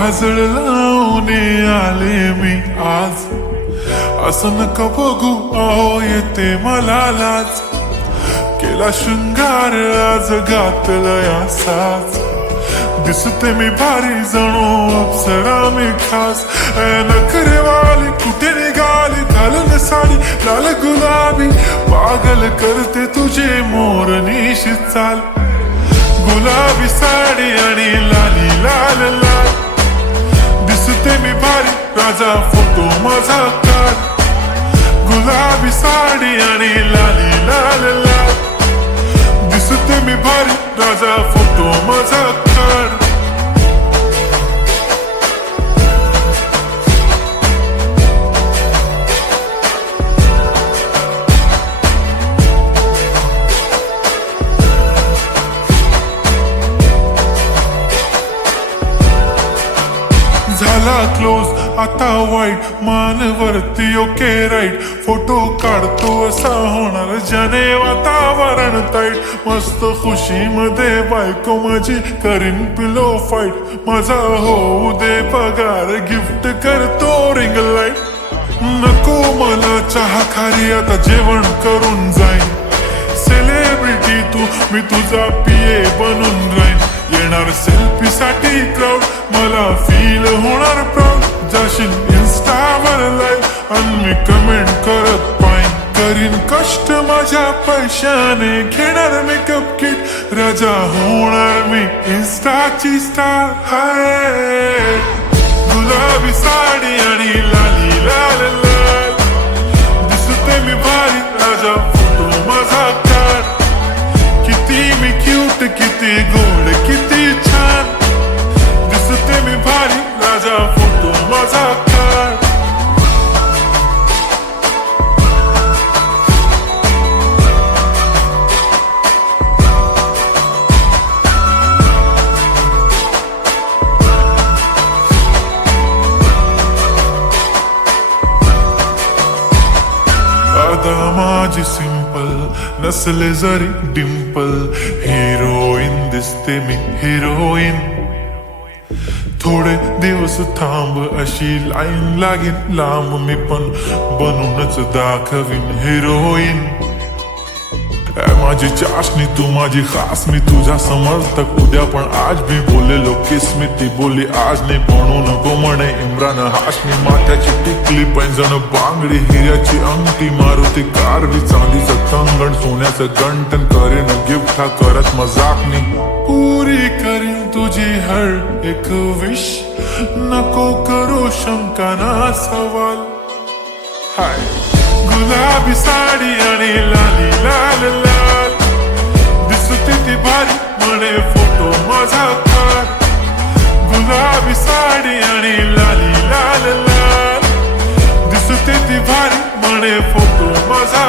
काजळ लावून आले मी आज, असं नका बघू अहो येते मला लाज, केला शृंगार आज घातलाय असाच, दिसते मी भारी जणू अप्सरा मी खास, नखरेवाली कुठे निघाली घालून साडी लाल गुलाबी, पागल करते तुझे मोरनीशी चाल, गुलाबी साडी आणि लाली लाल लाल, दिसते मी भारी राजा फोटो माझा काढ, गुलाबी साडी आणि लाली लाल लाल, दिसते मी भारी राजा फोटो माझा काढ. झाला क्लोज आता वाईट, मान वरती ओके राईट, फोटो काढतो असा होणार ज्याने वातावरण ताईट, मस्त खुशी मध्ये बायको माझी करीन पिलो फाईट, माझा होऊ दे पगार गिफ्ट करतो रिंग लाईट, नको मला चहा खारी आता जेवण करून जाईन, सेलिब्रिटी तू मी तुझा पिये बनून राहीन, येणार सेल्फी साठी क्राऊड मला फील होणार प्राऊड, जाशील इन्स्टावर लाईव्ह आणि मी कमेंट करत पाईन, करीन कष्ट माझ्या पैशाने घेणार मेकअप किट, राजा होणार मी इन्स्टाची स्टार. हाय गुलाबी साडी आणि लाली लाल लाल, दिसते मी भारी राजा फोटो माझा काढ, किती मी क्यूट किती गोड किती छान, दिसते मी भारी राजा फोटो माझा काढ. आता माझी सिंपल नसले जरी डिंपल, हिरोईन दिसते मी हिरोईन, थोडे दिवस थांब अशी लाईन लागेल लांब, मी पण बनूनच दाखवीन हिरोईन, माझी चाशनी तू माझी खास, मी तुझा समर्थक उद्या पण आज भी बोलेलो किस मी, ती बोली आज नाही बनू नको म्हणे इम्रान हाशमी, माथ्याची टिकली पैंजण बांगडी हिऱ्याची अंगठी, मारुती कारवी चांदीचं कंगण सोन्याचं गंटन, करेन गिफ्ट हा करत मजाकनी, पुरी करीन तुझी हर एक विश, नको करू शंका ना सवाल. हाय गुलाबी साडी आणि लाली लाल लाल, दिसते ती भारी म्हणे फोटो माझा काढ, गुलाबी साडी आणि लाली लाल लाल, दिसते ती भारी म्हणे फोटो माझा